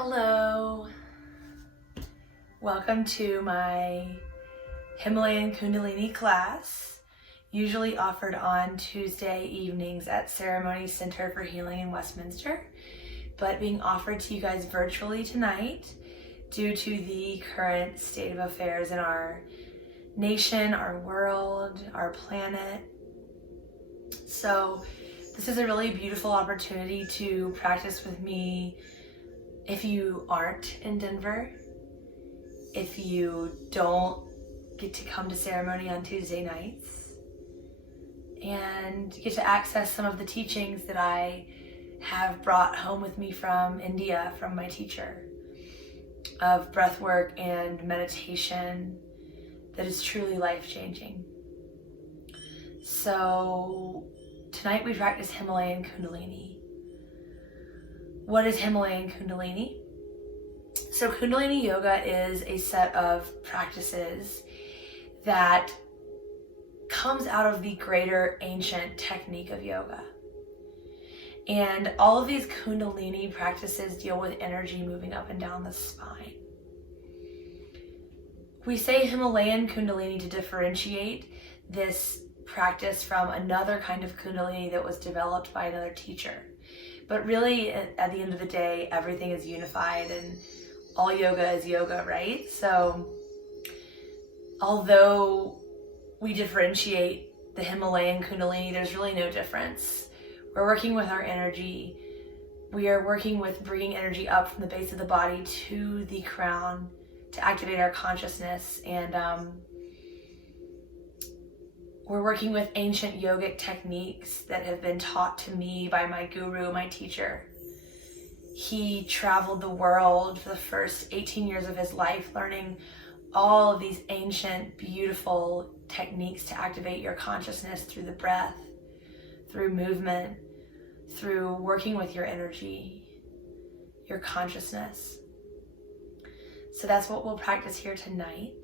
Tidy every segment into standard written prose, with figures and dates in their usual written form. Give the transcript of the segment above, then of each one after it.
Hello, welcome to my Himalayan Kundalini class, usually offered on Tuesday evenings at Ceremony Center for Healing in Westminster, but being offered to you guys virtually tonight due to the current state of affairs in our nation, our world, our planet. So this is a really beautiful opportunity to practice with me if you aren't in Denver, if you don't get to come to ceremony on Tuesday nights, and get to access some of the teachings that I have brought home with me from India, from my teacher, of breath work and meditation that is truly life-changing. So tonight we practice Himalayan Kundalini. What is Himalayan Kundalini? So Kundalini Yoga is a set of practices that comes out of the greater ancient technique of yoga. And all of these Kundalini practices deal with energy moving up and down the spine. We say Himalayan Kundalini to differentiate this practice from another kind of Kundalini that was developed by another teacher. But really, at the end of the day, everything is unified and all yoga is yoga, right? So although we differentiate the Himalayan Kundalini, there's really no difference. We're working with our energy. We are working with bringing energy up from the base of the body to the crown to activate our consciousness. And we're working with ancient yogic techniques that have been taught to me by my guru, my teacher. He traveled the world for the first 18 years of his life, learning all of these ancient, beautiful techniques to activate your consciousness through the breath, through movement, through working with your energy, your consciousness. So that's what we'll practice here tonight.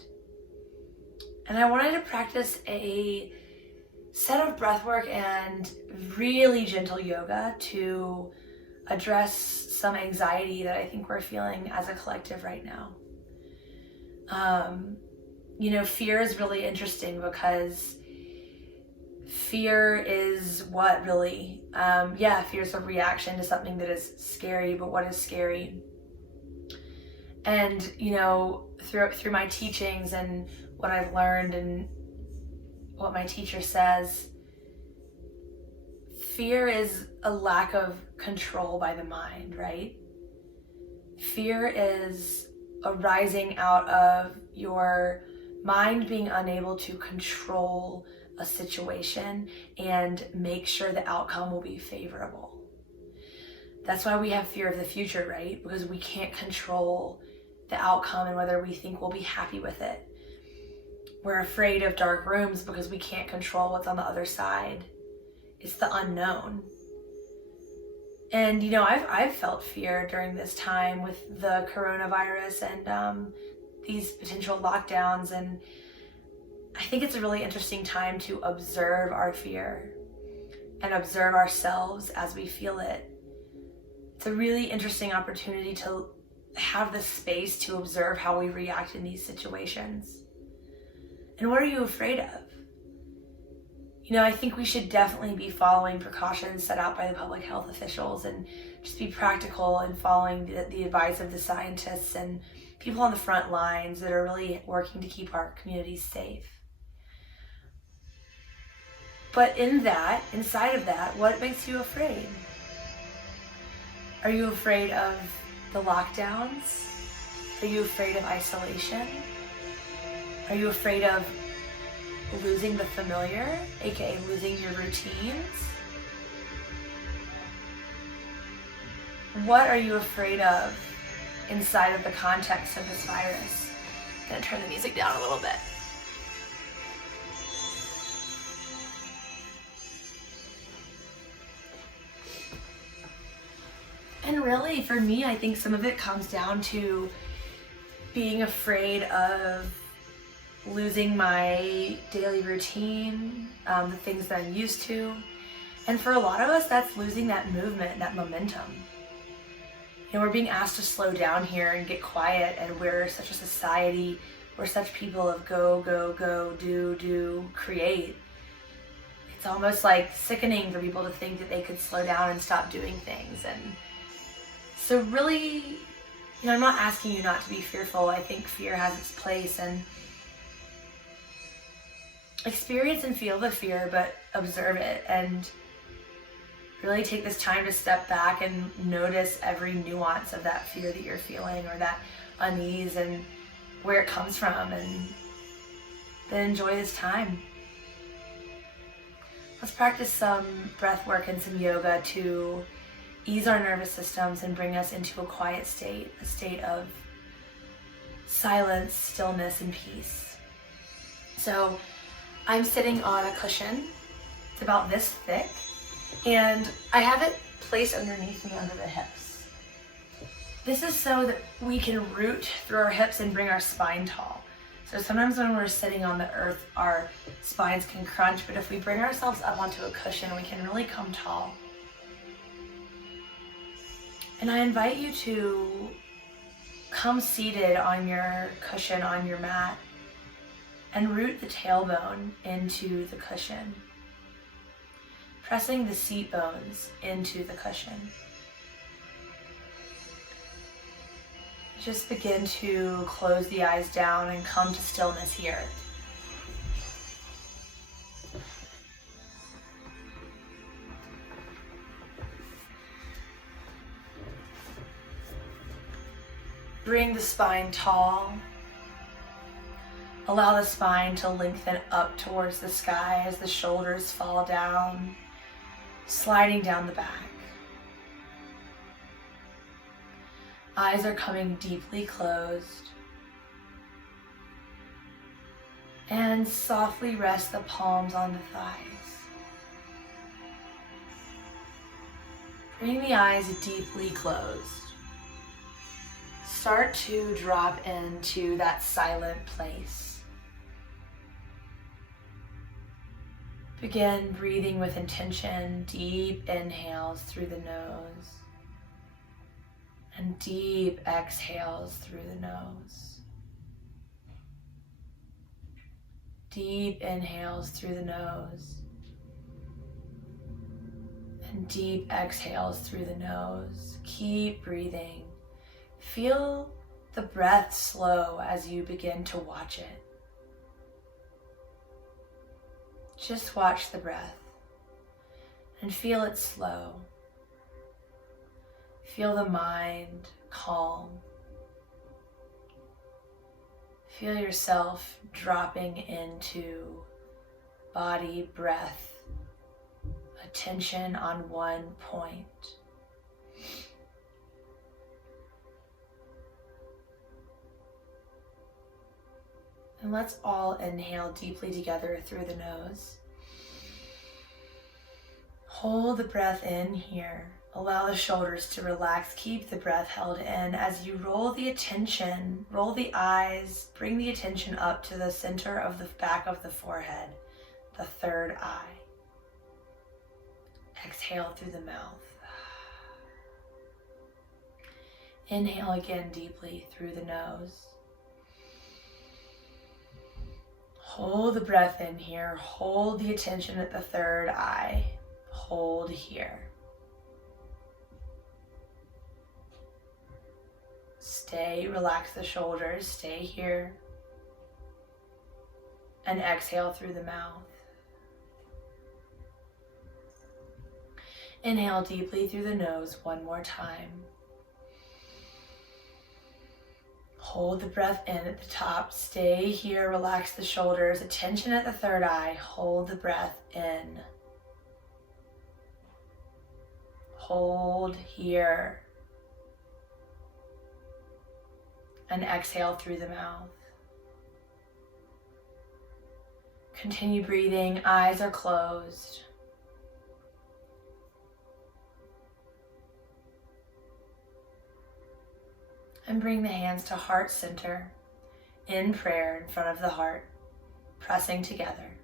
And I wanted to practice a set of breathwork and really gentle yoga to address some anxiety that I think we're feeling as a collective right now. Fear is really interesting because fear is what really, fear is a reaction to something that is scary, but what is scary? And, through my teachings and what I've learned and what my teacher says, fear is a lack of control by the mind, right? Fear is arising out of your mind being unable to control a situation and make sure the outcome will be favorable. That's why we have fear of the future, right? Because we can't control the outcome and whether we think we'll be happy with it. We're afraid of dark rooms because we can't control what's on the other side. It's the unknown. And I've felt fear during this time with the coronavirus and these potential lockdowns, and I think it's a really interesting time to observe our fear and observe ourselves as we feel it. It's a really interesting opportunity to have the space to observe how we react in these situations. And what are you afraid of? I think we should definitely be following precautions set out by the public health officials and just be practical and following the advice of the scientists and people on the front lines that are really working to keep our communities safe. But inside of that, what makes you afraid? Are you afraid of the lockdowns? Are you afraid of isolation? Are you afraid of losing the familiar, aka losing your routines? What are you afraid of inside of the context of this virus? I'm gonna turn the music down a little bit. And really, for me, I think some of it comes down to being afraid of losing my daily routine, the things that I'm used to. And for a lot of us, that's losing that movement, that momentum. we're being asked to slow down here and get quiet, and we're such a society, we're such people of go, go, go, do, create. It's almost like sickening for people to think that they could slow down and stop doing things. And so really, I'm not asking you not to be fearful. I think fear has its place, and experience and feel the fear, but observe it and really take this time to step back and notice every nuance of that fear that you're feeling or that unease and where it comes from, and then enjoy this time. Let's practice some breath work and some yoga to ease our nervous systems and bring us into a quiet state, a state of silence, stillness, and peace. So I'm sitting on a cushion. It's about this thick, and I have it placed underneath me under the hips. This is so that we can root through our hips and bring our spine tall. So sometimes when we're sitting on the earth, our spines can crunch, but if we bring ourselves up onto a cushion, we can really come tall. And I invite you to come seated on your cushion, on your mat, and root the tailbone into the cushion, pressing the seat bones into the cushion. Just begin to close the eyes down and come to stillness here. Bring the spine tall. Allow the spine to lengthen up towards the sky as the shoulders fall down, sliding down the back. Eyes are coming deeply closed. And softly rest the palms on the thighs. Bring the eyes deeply closed. Start to drop into that silent place. Begin breathing with intention, deep inhales through the nose and deep exhales through the nose. Deep inhales through the nose and deep exhales through the nose. Keep breathing. Feel the breath slow as you begin to watch it. Just watch the breath and feel it slow. Feel the mind calm. Feel yourself dropping into body, breath, attention on one point. And let's all inhale deeply together through the nose. Hold the breath in here. Allow the shoulders to relax. Keep the breath held in as you roll the attention, roll the eyes, bring the attention up to the center of the back of the forehead, the third eye. Exhale through the mouth. Inhale again deeply through the nose. Hold the breath in here. Hold the attention at the third eye. Hold here. Stay, relax the shoulders, stay here. And exhale through the mouth. Inhale deeply through the nose one more time. Hold the breath in at the top. Stay here, relax the shoulders, attention at the third eye. Hold the breath in. Hold here. And exhale through the mouth. Continue breathing, eyes are closed. And bring the hands to heart center in prayer in front of the heart, pressing together.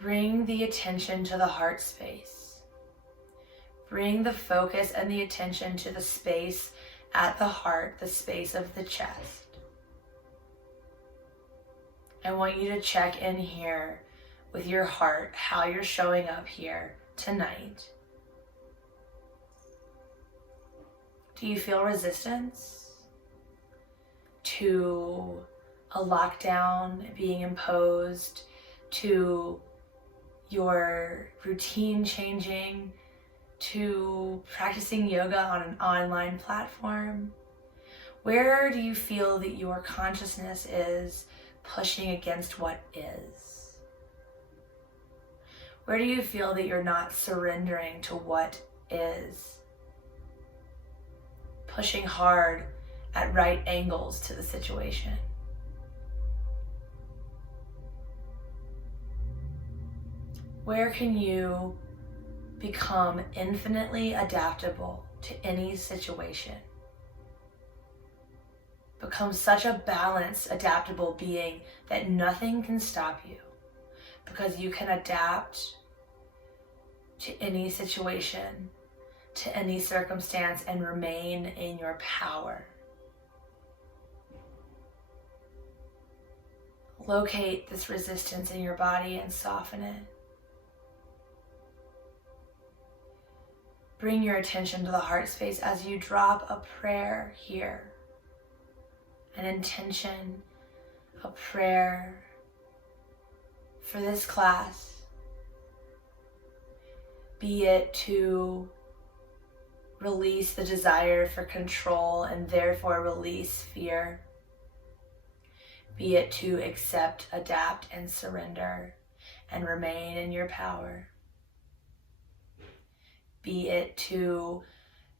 Bring the attention to the heart space. Bring the focus and the attention to the space at the heart, the space of the chest. I want you to check in here with your heart, how you're showing up here tonight. Do you feel resistance to a lockdown being imposed, to your routine changing, to practicing yoga on an online platform? Where do you feel that your consciousness is pushing against what is? Where do you feel that you're not surrendering to what is? Pushing hard at right angles to the situation. Where can you become infinitely adaptable to any situation? Become such a balanced, adaptable being that nothing can stop you, because you can adapt to any situation, to any circumstance, and remain in your power. Locate this resistance in your body and soften it. Bring your attention to the heart space as you drop a prayer here, an intention, a prayer for this class. Be it to release the desire for control and therefore release fear. Be it to accept, adapt, and surrender and remain in your power. Be it to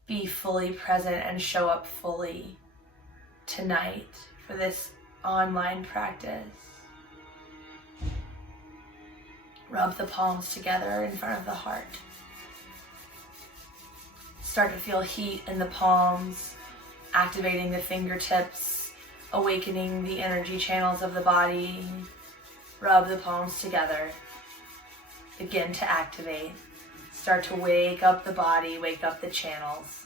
be fully present and show up fully tonight for this online practice. Rub the palms together in front of the heart. Start to feel heat in the palms, activating the fingertips, awakening the energy channels of the body. Rub the palms together. Begin to activate. Start to wake up the body, wake up the channels.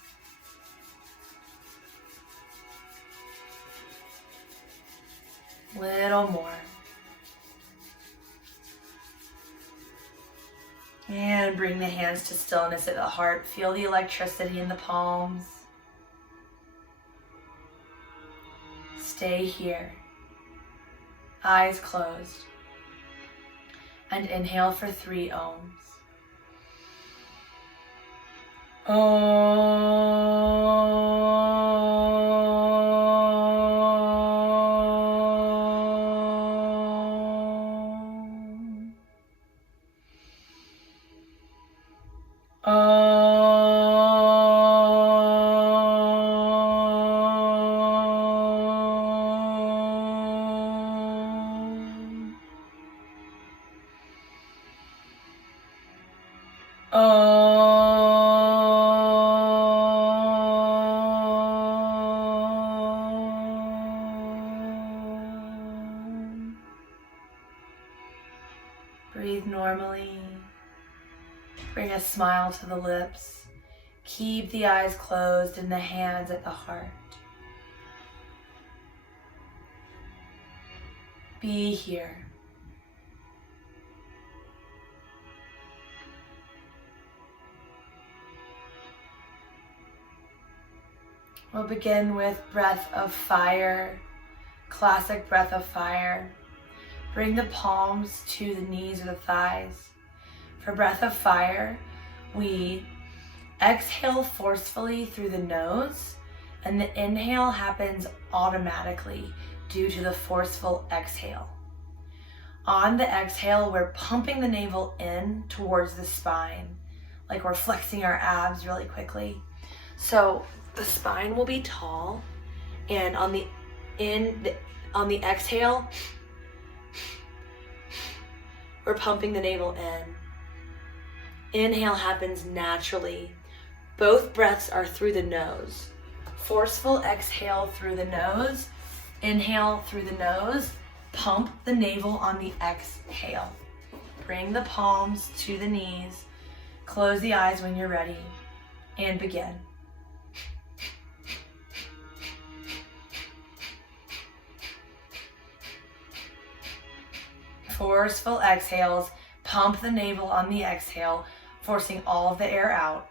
Little more. And bring the hands to stillness at the heart. Feel the electricity in the palms. Stay here. Eyes closed. And inhale for 3 ohms. Breathe normally. Bring a smile to the lips. Keep the eyes closed and the hands at the heart. Be here. We'll begin with breath of fire, classic breath of fire. Bring the palms to the knees or the thighs. For breath of fire, we exhale forcefully through the nose, and the inhale happens automatically due to the forceful exhale. On the exhale, we're pumping the navel in towards the spine, like we're flexing our abs really quickly. So the spine will be tall, and on the exhale, we're pumping the navel in. Inhale happens naturally. Both breaths are through the nose. Forceful exhale through the nose. Inhale through the nose. Pump the navel on the exhale. Bring the palms to the knees. Close the eyes when you're ready. and begin. Forceful exhales, pump the navel on the exhale, forcing all of the air out.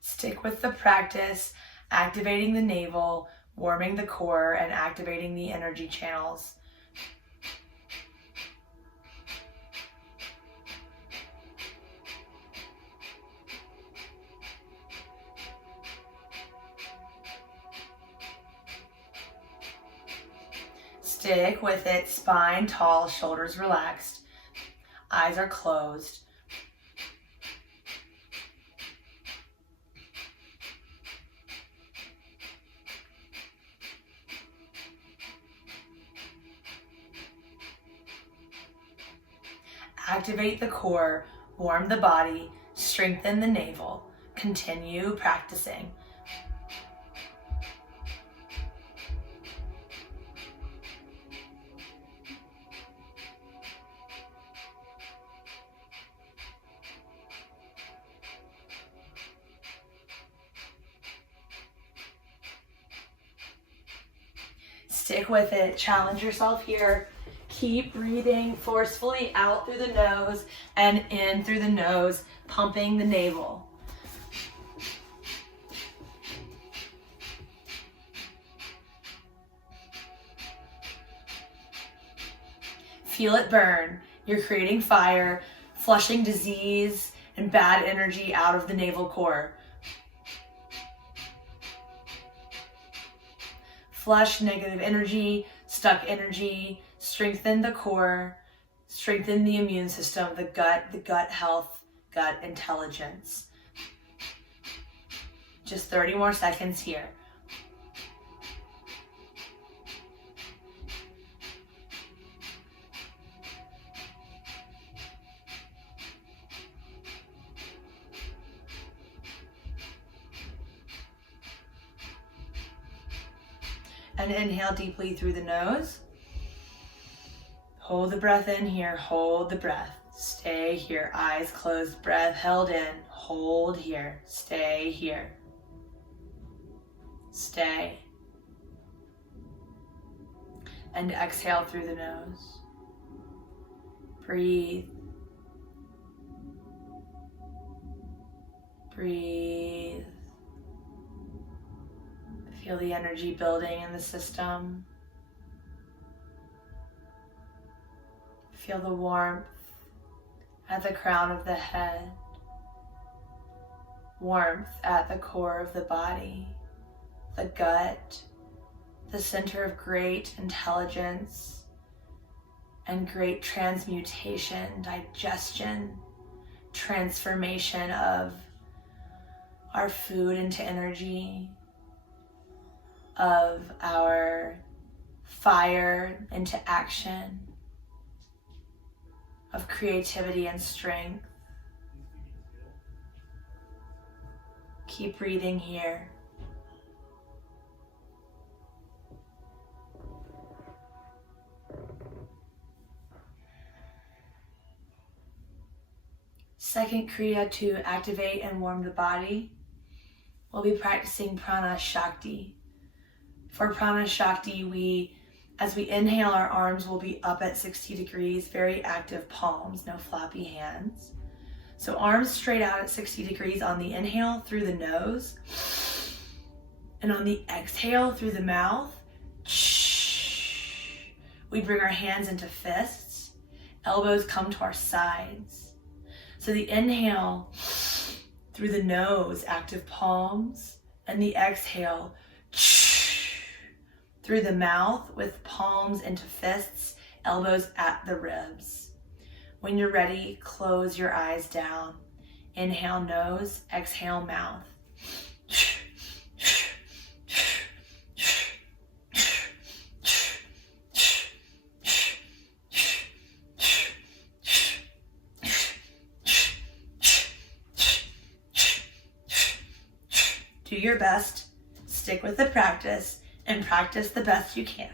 Stick with the practice, activating the navel, warming the core, and activating the energy channels. Stick with it, spine tall, shoulders relaxed, eyes are closed. Activate the core, warm the body, strengthen the navel. Continue practicing. Stick with it, challenge yourself here. Keep breathing forcefully out through the nose and in through the nose, pumping the navel. Feel it burn. You're creating fire, flushing disease and bad energy out of the navel core. Flush negative energy, stuck energy, strengthen the core, strengthen the immune system, the gut health, gut intelligence. Just 30 more seconds here. And inhale deeply through the nose. Hold the breath in here, hold the breath. Stay here, eyes closed, breath held in. Hold here, stay here. Stay. And exhale through the nose. Breathe. Breathe. Feel the energy building in the system. Feel the warmth at the crown of the head. Warmth at the core of the body, the gut, the center of great intelligence and great transmutation, digestion, transformation of our food into energy, of our fire into action, of creativity and strength. Keep breathing here. Second Kriya to activate and warm the body. We'll be practicing Prana Shakti. For Prana Shakti, as we inhale, our arms will be up at 60 degrees, very active palms, no floppy hands. So arms straight out at 60 degrees on the inhale through the nose. And on the exhale through the mouth, we bring our hands into fists. Elbows come to our sides. So the inhale through the nose, active palms, and the exhale through the mouth with palms into fists, elbows at the ribs. When you're ready, close your eyes down. Inhale nose, exhale mouth. Do your best, stick with the practice, and practice the best you can.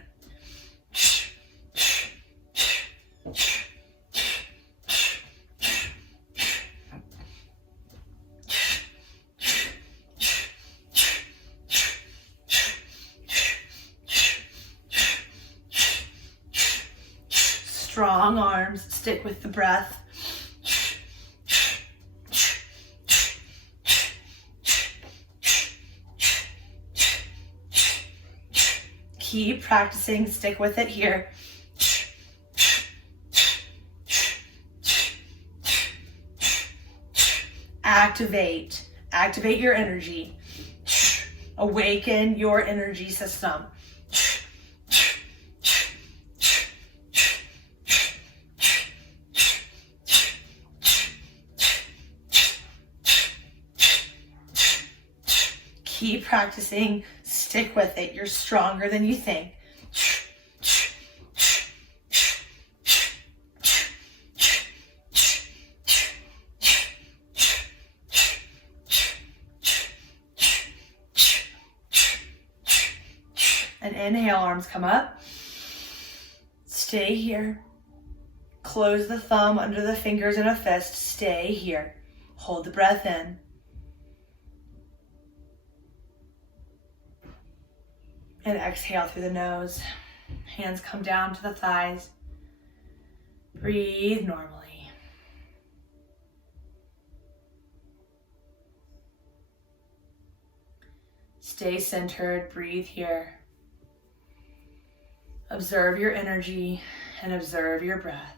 strong arms. Stick with the breath. Keep practicing. Stick with it here. Activate. Activate your energy. Awaken your energy system. Keep practicing. Stick with it. You're stronger than you think. And inhale, arms come up. Stay here. Close the thumb under the fingers in a fist. Stay here. Hold the breath in. And exhale through the nose. Hands come down to the thighs. Breathe normally. Stay centered. Breathe here. Observe your energy and observe your breath.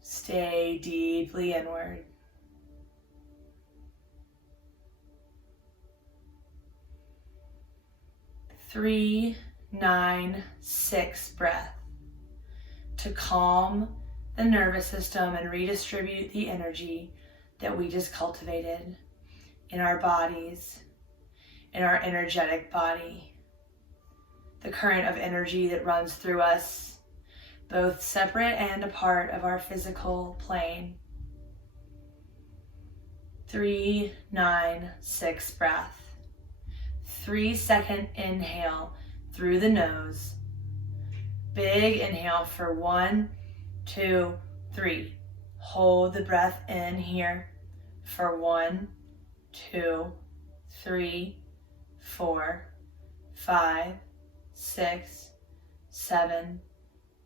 Stay deeply inward. Three, 9, 6 breath to calm the nervous system and redistribute the energy that we just cultivated in our bodies, in our energetic body. The current of energy that runs through us, both separate and a part of our physical plane. 3, 9, 6 breath. 3-second inhale through the nose. Big inhale for 1, 2, 3. Hold the breath in here for 1, 2, 3, 4, 5, 6, 7,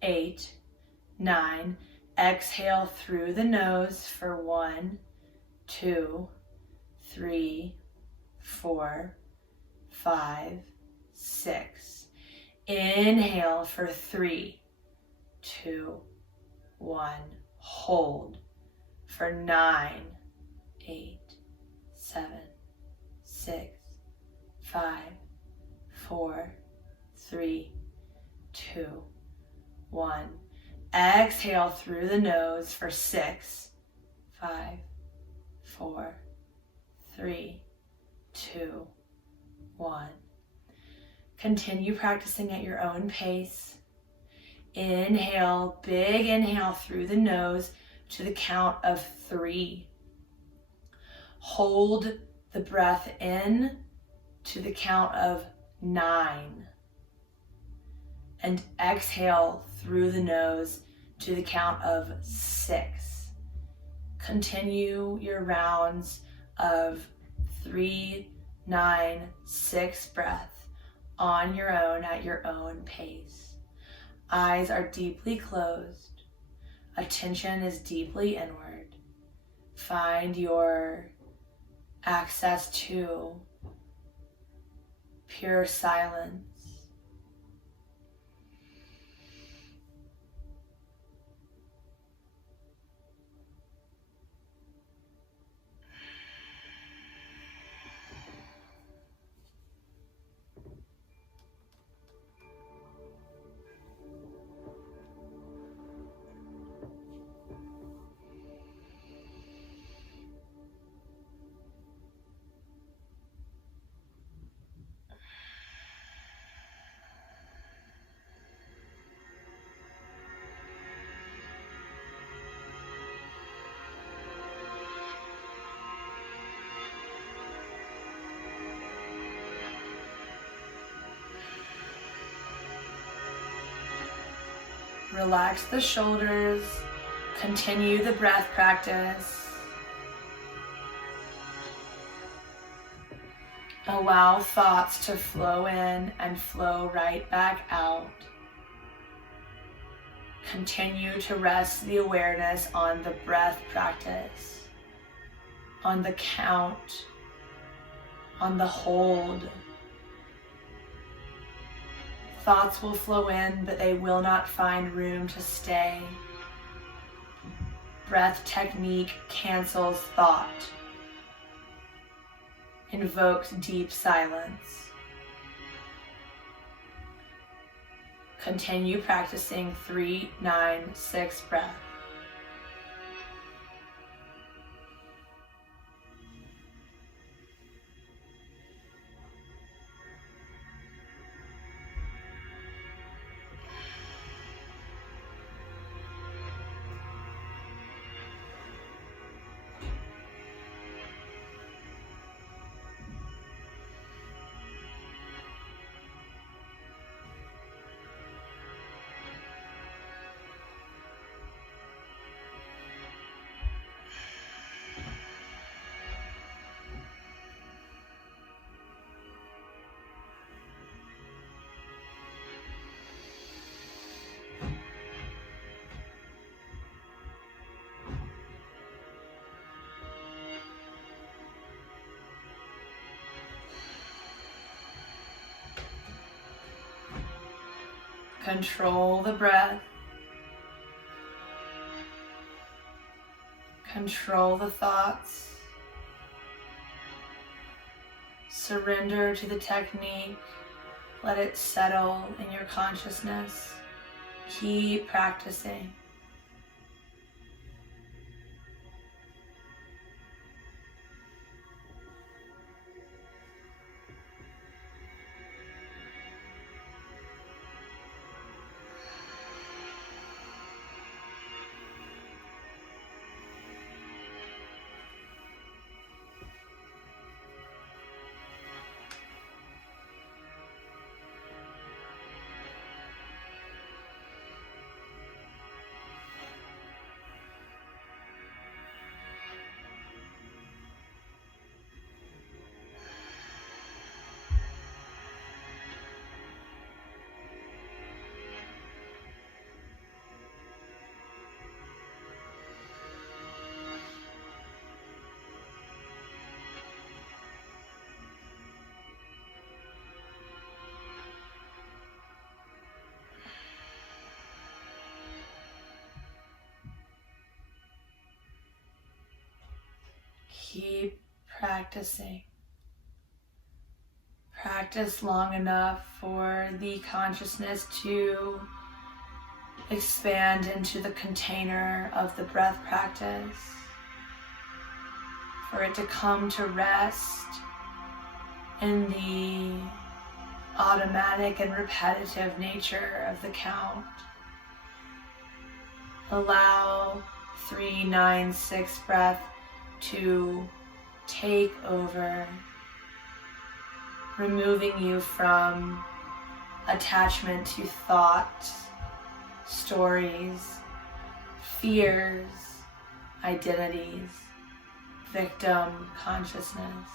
8, 9. Exhale through the nose for 1, 2, 3, 4, 5, 6. Inhale for 3, 2, 1. Hold for 9, 8, 7, 6, 5, 4, 3, 2, 1. Exhale through the nose for 6, 5, 4, 3, 2, 1. Continue practicing at your own pace. Inhale, big inhale through the nose to the count of 3. Hold the breath in to the count of 9. And exhale through the nose to the count of 6. Continue your rounds of 3, 9, 6 breath on your own at your own pace. Eyes are deeply closed. Attention is deeply inward. Find your access to pure silence. Relax the shoulders. Continue the breath practice. Allow thoughts to flow in and flow right back out. Continue to rest the awareness on the breath practice, on the count, on the hold. Thoughts will flow in, but they will not find room to stay. Breath technique cancels thought, invokes deep silence. Continue practicing 3, 9, 6 breath. Control the breath. Control the thoughts. Surrender to the technique. Let it settle in your consciousness. Keep practicing. Keep practicing. Practice long enough for the consciousness to expand into the container of the breath practice, for it to come to rest in the automatic and repetitive nature of the count. Allow 3, 9, 6 breath to take over, removing you from attachment to thought, stories, fears, identities, victim consciousness.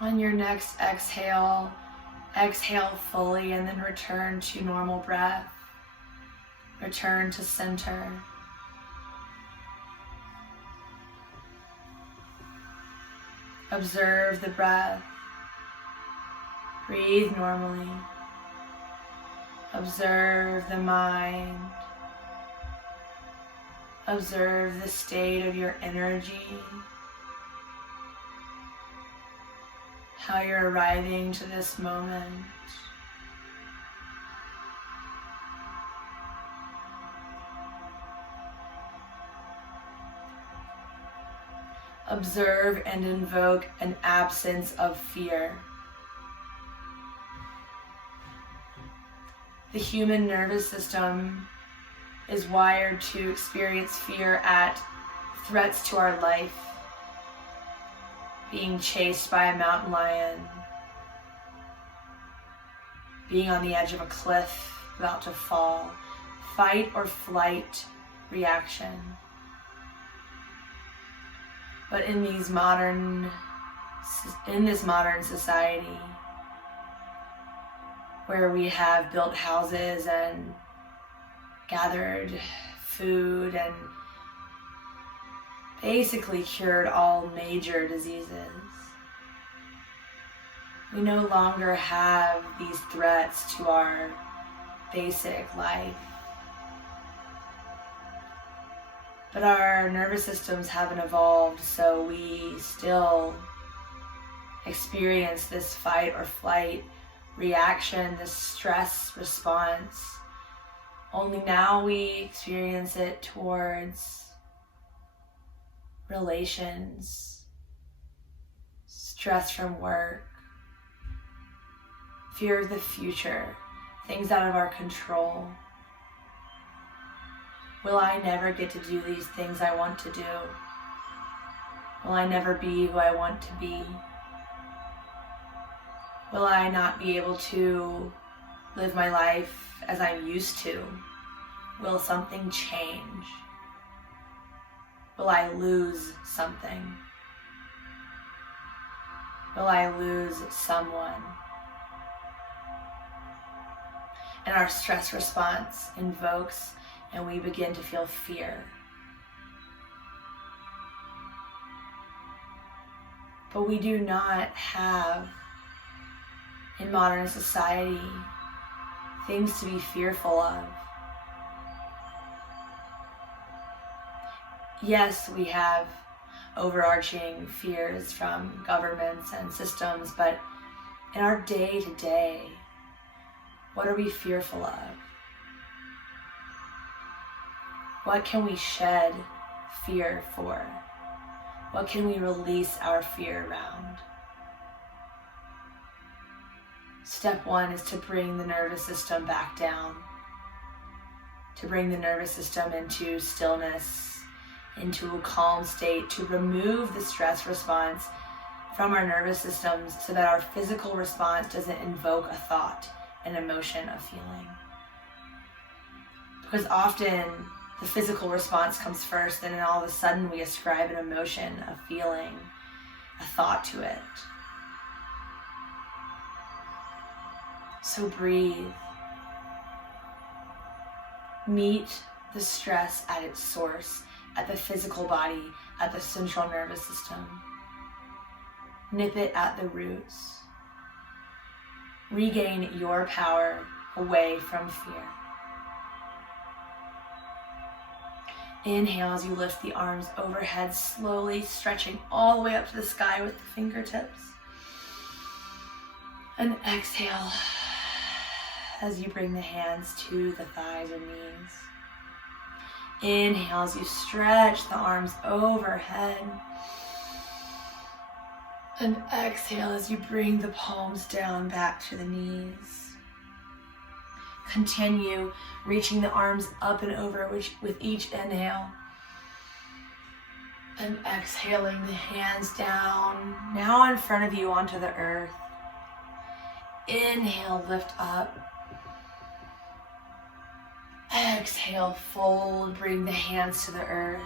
On your next exhale, exhale fully and then return to normal breath. Return to center. Observe the breath. Breathe normally. Observe the mind. Observe the state of your energy. How you're arriving to this moment. observe and invoke an absence of fear. The human nervous system is wired to experience fear at threats to our life, being chased by a mountain lion, being on the edge of a cliff, about to fall, fight or flight reaction. But in this modern society, where we have built houses and gathered food and basically cured all major diseases, we no longer have these threats to our basic life. But our nervous systems haven't evolved, so we still experience this fight or flight reaction, this stress response. Only now we experience it towards relations, stress from work, fear of the future, things out of our control. Will I never get to do these things I want to do? Will I never be who I want to be? Will I not be able to live my life as I'm used to? Will something change? Will I lose something? Will I lose someone? And our stress response invokes, and we begin to feel fear. But we do not have, in modern society, things to be fearful of. Yes, we have overarching fears from governments and systems, but in our day-to-day, what are we fearful of? What can we shed fear for? What can we release our fear around? Step one is to bring the nervous system back down, to bring the nervous system into stillness, into a calm state, to remove the stress response from our nervous systems so that our physical response doesn't invoke a thought, an emotion, a feeling. Because often the physical response comes first, and then all of a sudden we ascribe an emotion, a feeling, a thought to it. So breathe. Meet the stress at its source, at the physical body, at the central nervous system. Nip it at the roots. Regain your power away from fear. Inhale as you lift the arms overhead, slowly stretching all the way up to the sky with the fingertips. And exhale as you bring the hands to the thighs or knees. Inhale as you stretch the arms overhead. And exhale as you bring the palms down back to the knees. Continue reaching the arms up and over with each inhale. And exhaling the hands down, now in front of you onto the earth. Inhale, lift up. Exhale, fold, bring the hands to the earth.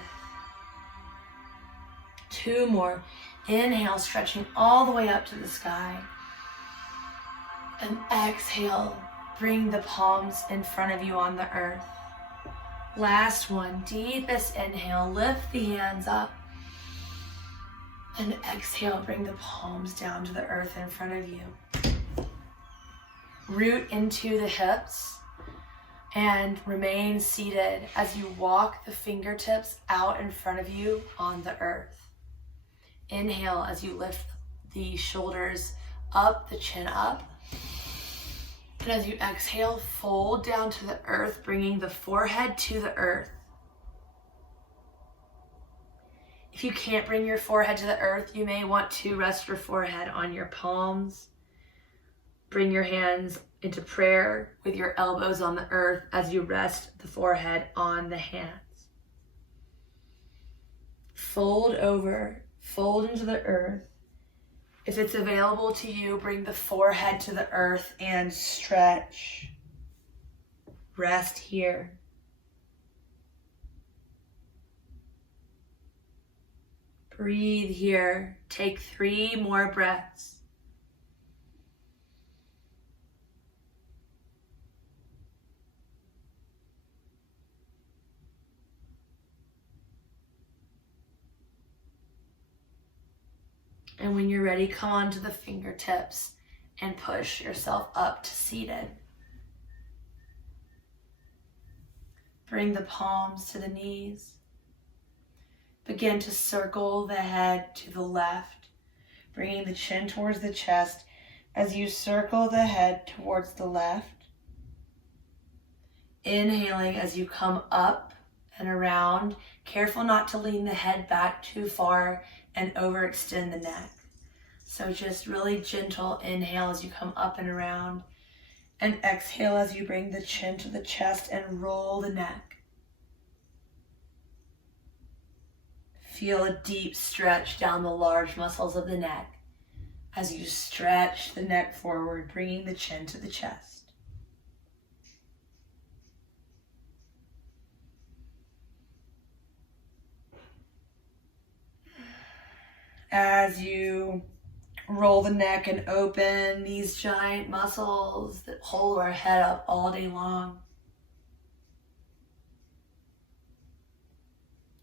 2 more. Inhale, stretching all the way up to the sky. And exhale, bring the palms in front of you on the earth. Last one, deepest inhale, lift the hands up. And exhale, bring the palms down to the earth in front of you. Root into the hips and remain seated as you walk the fingertips out in front of you on the earth. Inhale as you lift the shoulders up, the chin up. And as you exhale, fold down to the earth, bringing the forehead to the earth. If you can't bring your forehead to the earth, you may want to rest your forehead on your palms. Bring your hands into prayer with your elbows on the earth as you rest the forehead on the hands. Fold over, fold into the earth. If it's available to you, bring the forehead to the earth and stretch. Rest here. Breathe here. Take 3 more breaths. And when you're ready, come onto the fingertips and push yourself up to seated. Bring the palms to the knees. Begin to circle the head to the left, bringing the chin towards the chest as you circle the head towards the left. Inhaling as you come up and around, careful not to lean the head back too far and overextend the neck. So just really gentle inhale as you come up and around, and exhale as you bring the chin to the chest and roll the neck. Feel a deep stretch down the large muscles of the neck as you stretch the neck forward, bringing the chin to the chest. As you roll the neck and open these giant muscles that hold our head up all day long,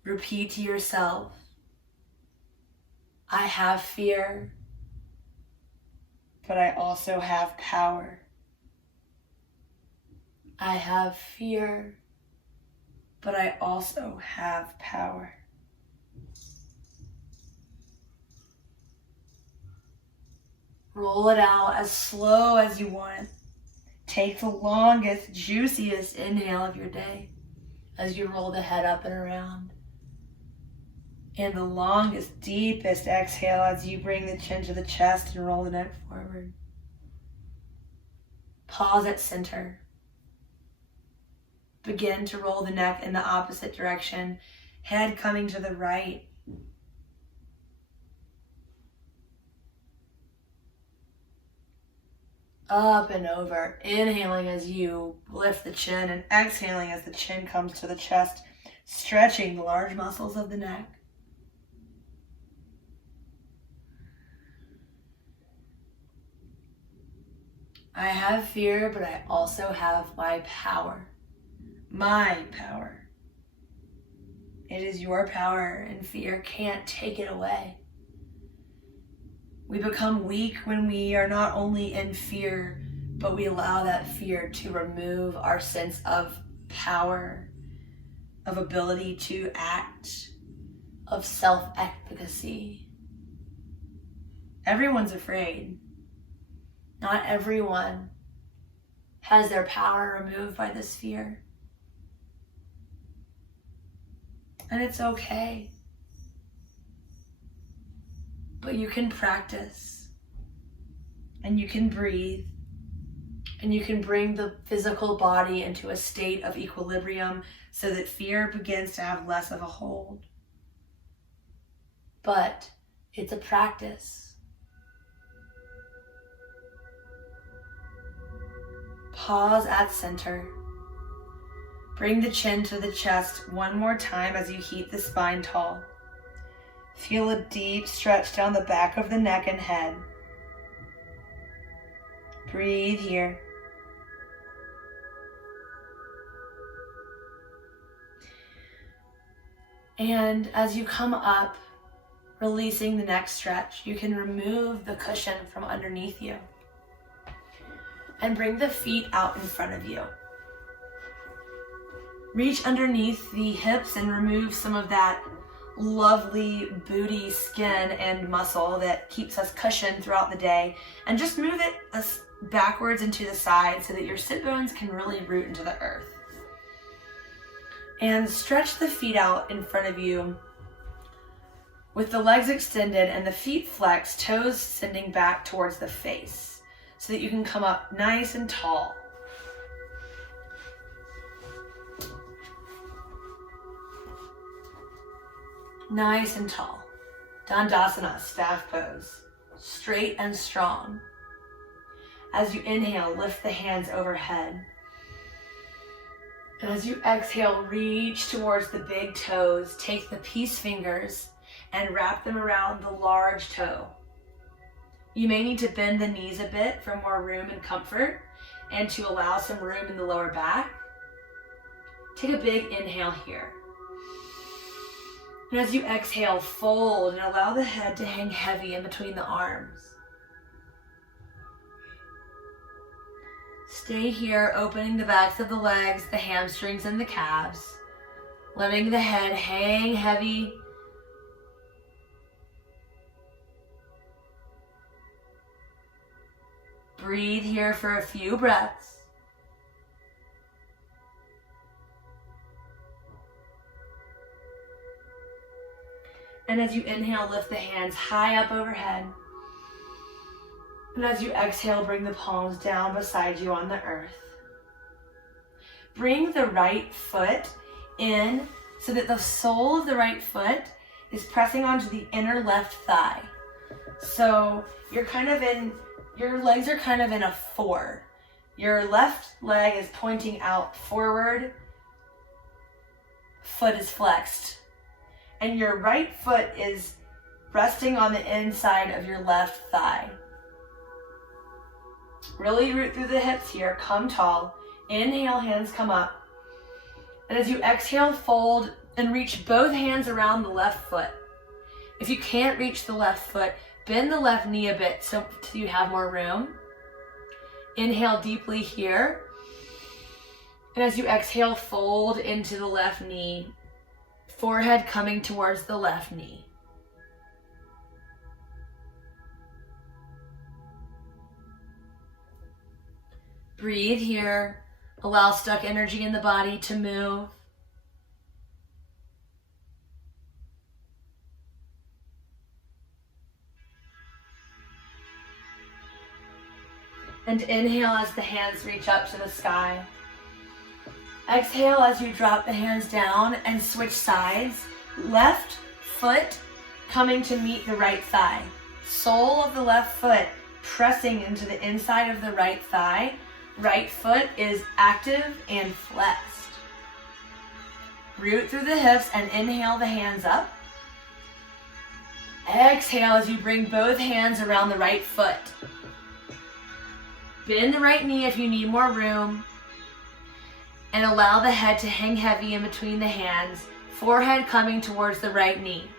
repeat to yourself, I have fear, but I also have power. I have fear, but I also have power. Roll it out as slow as you want. Take the longest, juiciest inhale of your day as you roll the head up and around. And the longest, deepest exhale as you bring the chin to the chest and roll the neck forward. Pause at center. Begin to roll the neck in the opposite direction, head coming to the right. Up and over, inhaling as you lift the chin and exhaling as the chin comes to the chest, stretching the large muscles of the neck. I have fear, but I also have my power. My power. It is your power, and fear can't take it away. We become weak when we are not only in fear, but we allow that fear to remove our sense of power, of ability to act, of self-efficacy. Everyone's afraid. Not everyone has their power removed by this fear. And it's okay. But you can practice, and you can breathe, and you can bring the physical body into a state of equilibrium so that fear begins to have less of a hold. But it's a practice. Pause at center. Bring the chin to the chest one more time as you keep the spine tall. Feel a deep stretch down the back of the neck and head. Breathe here. And as you come up, releasing the neck stretch, you can remove the cushion from underneath you and bring the feet out in front of you. Reach underneath the hips and remove some of that lovely booty skin and muscle that keeps us cushioned throughout the day, and just move it backwards and to the side so that your sit bones can really root into the earth. And stretch the feet out in front of you, with the legs extended and the feet flexed, toes sending back towards the face so that you can come up nice and tall. Nice and tall. Dandasana, staff pose. Straight and strong. As you inhale, lift the hands overhead. And as you exhale, reach towards the big toes. Take the peace fingers and wrap them around the large toe. You may need to bend the knees a bit for more room and comfort and to allow some room in the lower back. Take a big inhale here. And as you exhale, fold and allow the head to hang heavy in between the arms. Stay here, opening the backs of the legs, the hamstrings, and the calves. Letting the head hang heavy. Breathe here for a few breaths. And as you inhale, lift the hands high up overhead. And as you exhale, bring the palms down beside you on the earth. Bring the right foot in so that the sole of the right foot is pressing onto the inner left thigh. So your legs are kind of in a 4. Your left leg is pointing out forward, foot is flexed. And your right foot is resting on the inside of your left thigh. Really root through the hips here, come tall. Inhale, hands come up. And as you exhale, fold and reach both hands around the left foot. If you can't reach the left foot, bend the left knee a bit so you have more room. Inhale deeply here. And as you exhale, fold into the left knee. Forehead coming towards the left knee. Breathe here. Allow stuck energy in the body to move. And inhale as the hands reach up to the sky. Exhale as you drop the hands down and switch sides. Left foot coming to meet the right thigh. Sole of the left foot pressing into the inside of the right thigh. Right foot is active and flexed. Root through the hips and inhale the hands up. Exhale as you bring both hands around the right foot. Bend the right knee if you need more room. And allow the head to hang heavy in between the hands, forehead coming towards the right knee.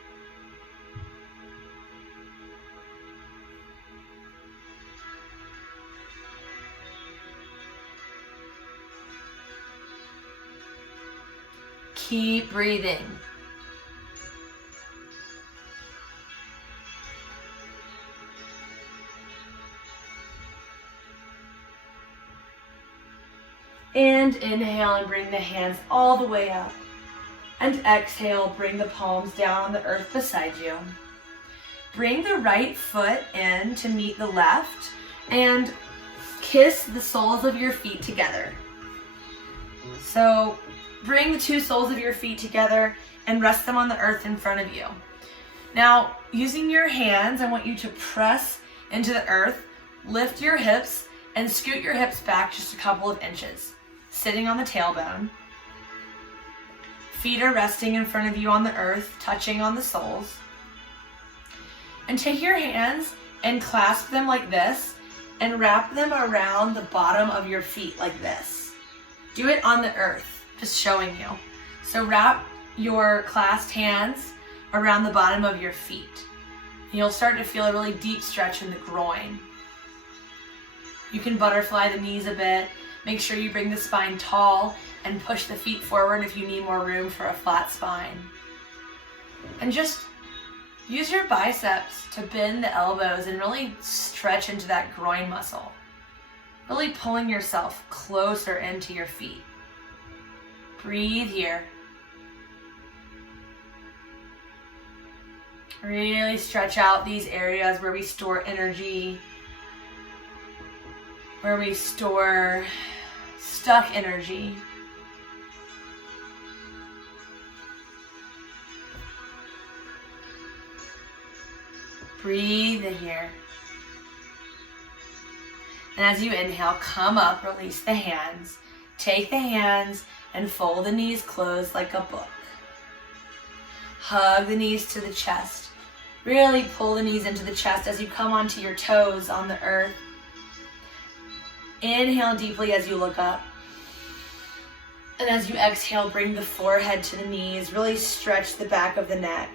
Keep breathing. And inhale and bring the hands all the way up. And exhale, bring the palms down on the earth beside you. Bring the right foot in to meet the left and kiss the soles of your feet together. So bring the two soles of your feet together and rest them on the earth in front of you. Now, using your hands, I want you to press into the earth, lift your hips, and scoot your hips back just a couple of inches. Sitting on the tailbone. Feet are resting in front of you on the earth, touching on the soles. And take your hands and clasp them like this and wrap them around the bottom of your feet like this. Do it on the earth, just showing you. So wrap your clasped hands around the bottom of your feet. And you'll start to feel a really deep stretch in the groin. You can butterfly the knees a bit. Make sure you bring the spine tall and push the feet forward if you need more room for a flat spine. And just use your biceps to bend the elbows and really stretch into that groin muscle. Really pulling yourself closer into your feet. Breathe here. Really stretch out these areas where we store energy, where we store stuck energy. Breathe in here. And as you inhale, come up, release the hands. Take the hands and fold the knees closed like a book. Hug the knees to the chest. Really pull the knees into the chest as you come onto your toes on the earth. Inhale deeply as you look up. And as you exhale, bring the forehead to the knees. Really stretch the back of the neck.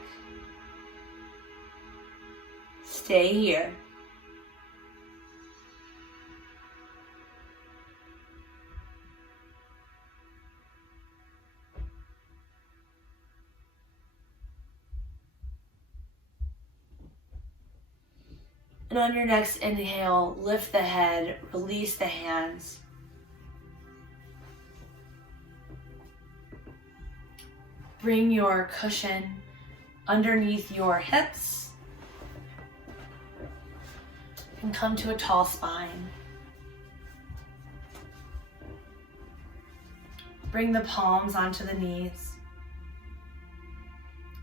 Stay here. And on your next inhale, lift the head, release the hands. Bring your cushion underneath your hips and come to a tall spine. Bring the palms onto the knees.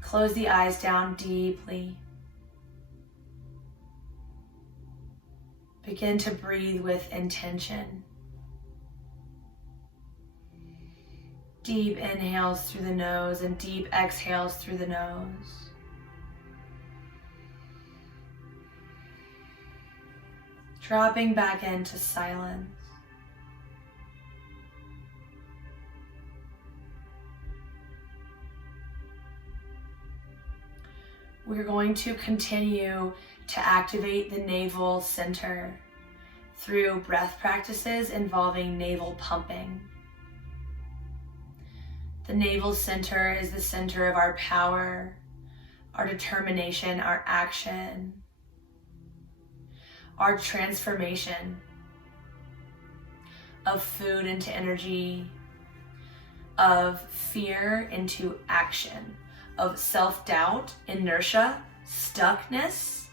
Close the eyes down deeply. Begin to breathe with intention. Deep inhales through the nose and deep exhales through the nose. Dropping back into silence. We're going to continue to activate the navel center through breath practices involving navel pumping. The navel center is the center of our power, our determination, our action, our transformation of food into energy, of fear into action, of self-doubt, inertia, stuckness,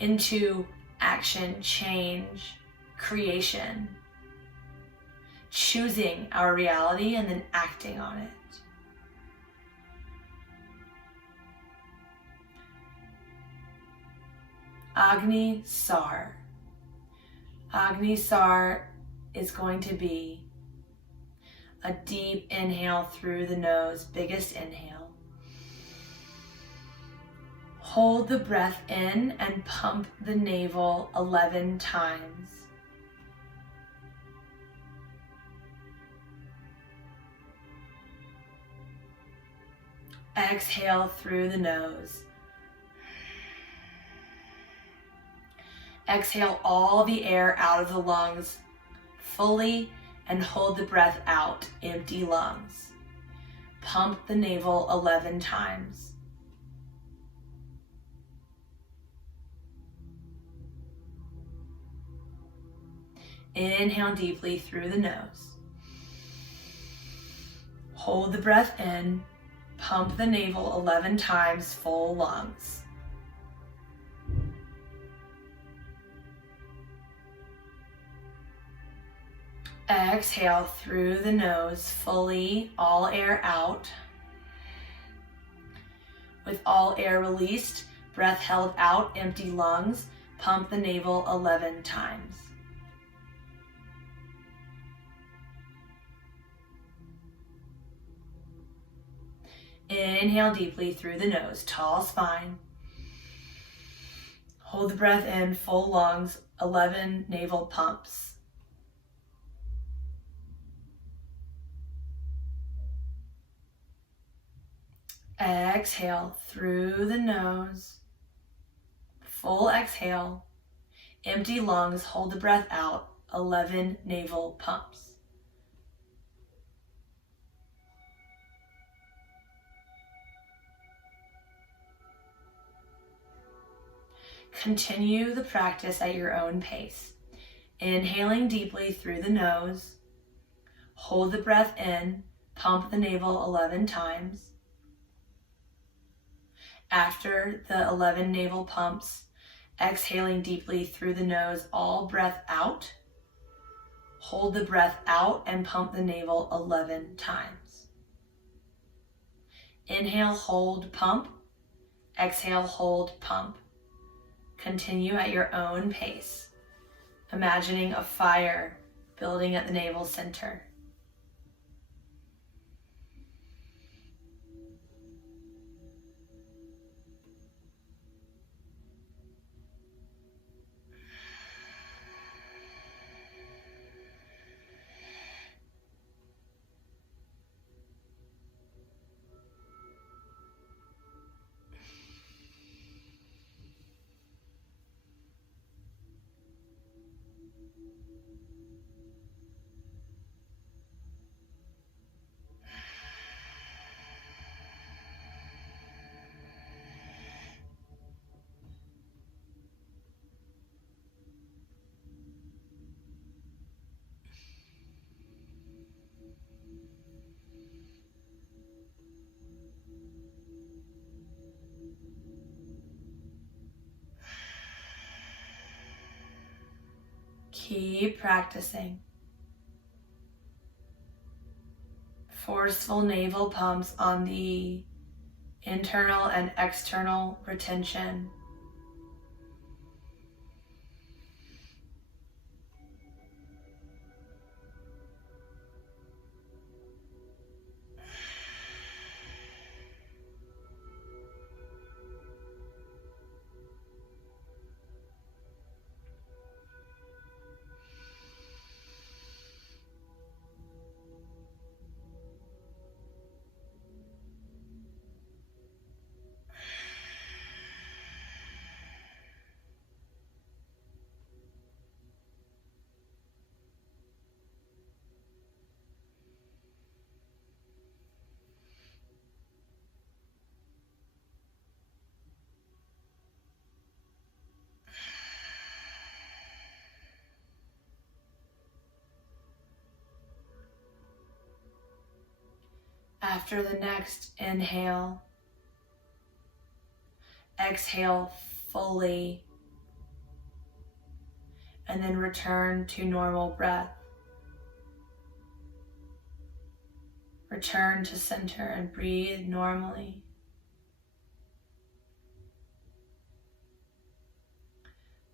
into action, change, creation, choosing our reality and then acting on it. Agni Sar. Agni Sar is going to be a deep inhale through the nose, biggest inhale. Hold the breath in and pump the navel 11 times. Exhale through the nose. Exhale all the air out of the lungs fully and hold the breath out, empty lungs. Pump the navel 11 times. Inhale deeply through the nose. Hold the breath in. Pump the navel 11 times, full lungs. Exhale through the nose fully, all air out. With all air released, breath held out, empty lungs, pump the navel 11 times. Inhale deeply through the nose, tall spine. Hold the breath in, full lungs, 11 navel pumps. Exhale through the nose, full exhale, empty lungs, hold the breath out, 11 navel pumps. Continue the practice at your own pace. Inhaling deeply through the nose, hold the breath in, pump the navel 11 times. After the 11 navel pumps, exhaling deeply through the nose, all breath out. Hold the breath out and pump the navel 11 times. Inhale, hold, pump. Exhale, hold, pump. Continue at your own pace, imagining a fire building at the navel center. Keep practicing. Forceful navel pumps on the internal and external retention. After the next inhale, exhale fully, and then return to normal breath. Return to center and breathe normally.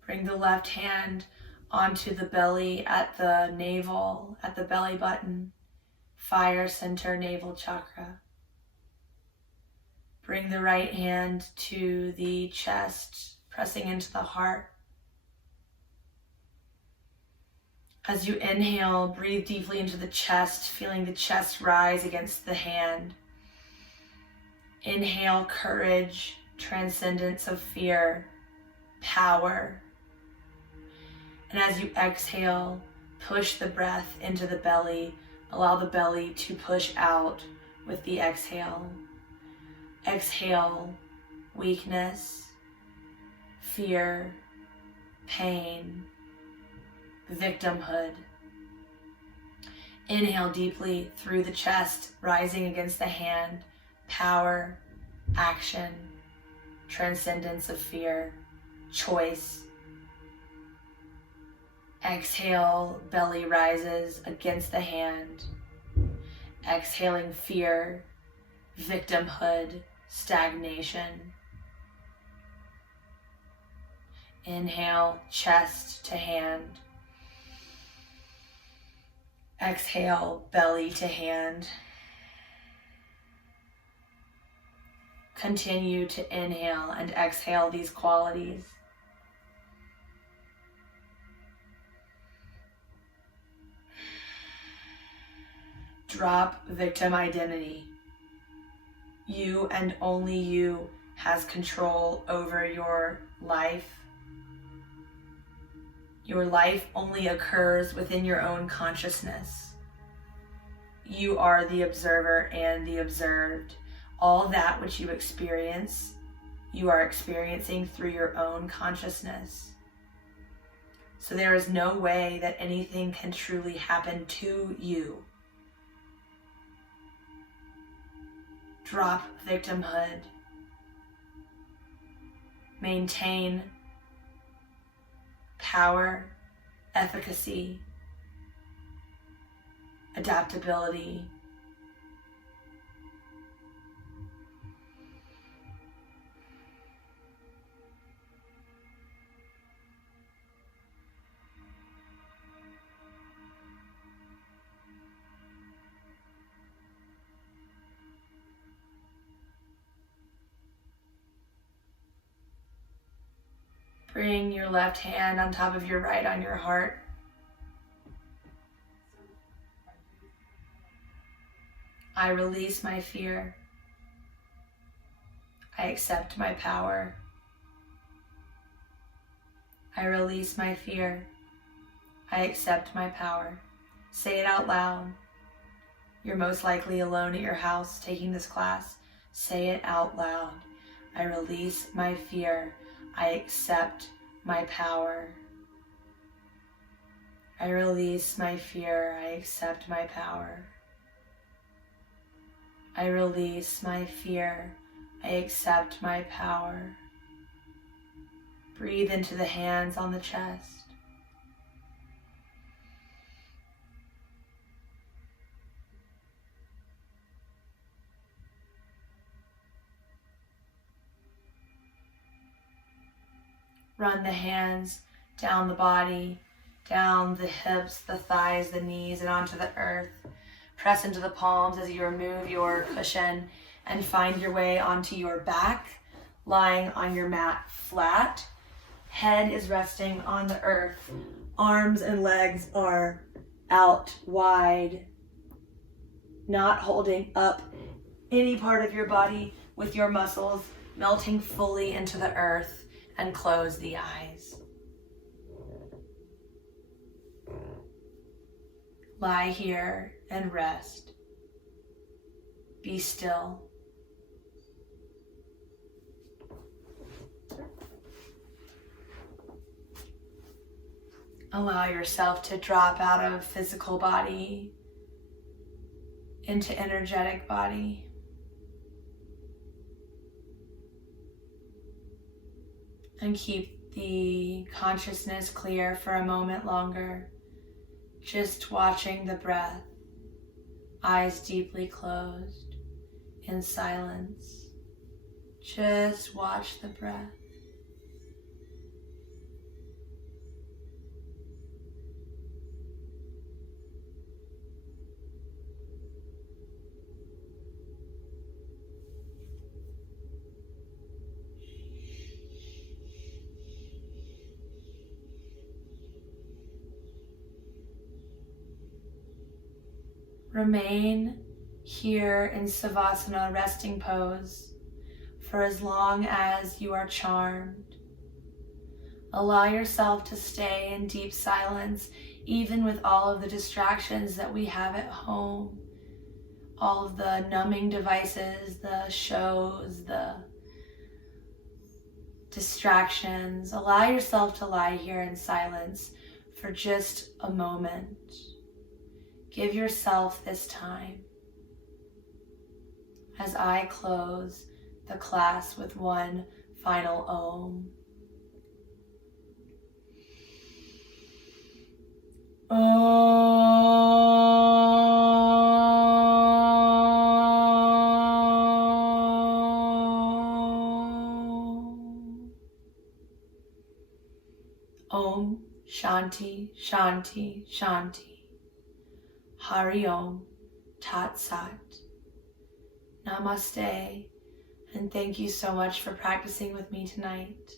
Bring the left hand onto the belly at the navel, at the belly button, fire center, navel chakra. Bring the right hand to the chest, pressing into the heart. As you inhale, breathe deeply into the chest, feeling the chest rise against the hand. Inhale, courage, transcendence of fear, power. And as you exhale, push the breath into the belly. Allow the belly to push out with the exhale. Exhale, weakness, fear, pain, victimhood. Inhale deeply through the chest, rising against the hand, power, action, transcendence of fear, choice. Exhale, belly rises against the hand. Exhaling fear, victimhood, stagnation. Inhale, chest to hand. Exhale, belly to hand. Continue to inhale and exhale these qualities. Drop victim identity. You and only you has control over your life. Your life only occurs within your own consciousness. You are the observer and the observed. All that which you experience, you are experiencing through your own consciousness. So there is no way that anything can truly happen to you. Drop victimhood. maintain power, efficacy, adaptability, bring your left hand on top of your right on your heart. I release my fear. I accept my power. I release my fear. I accept my power. Say it out loud. You're most likely alone at your house taking this class. Say it out loud. I release my fear. I accept my power. I release my fear. I accept my power. I release my fear. I accept my power. Breathe into the hands on the chest. Run the hands down the body, down the hips, the thighs, the knees, and onto the earth. Press into the palms as you remove your cushion and find your way onto your back, lying on your mat flat. Head is resting on the earth. Arms and legs are out wide, not holding up any part of your body with your muscles, melting fully into the earth. And close the eyes. Lie here and rest. Be still. Allow yourself to drop out of physical body into energetic body. And keep the consciousness clear for a moment longer, just watching the breath, eyes deeply closed, in silence. Just watch the breath. Remain here in Savasana, resting pose, for as long as you are charmed. Allow yourself to stay in deep silence, even with all of the distractions that we have at home, all of the numbing devices, the shows, the distractions. Allow yourself to lie here in silence for just a moment. Give yourself this time as I close the class with one final Om. Om Shanti Shanti Shanti. Hari Om Tat Sat. Namaste, and thank you so much for practicing with me tonight.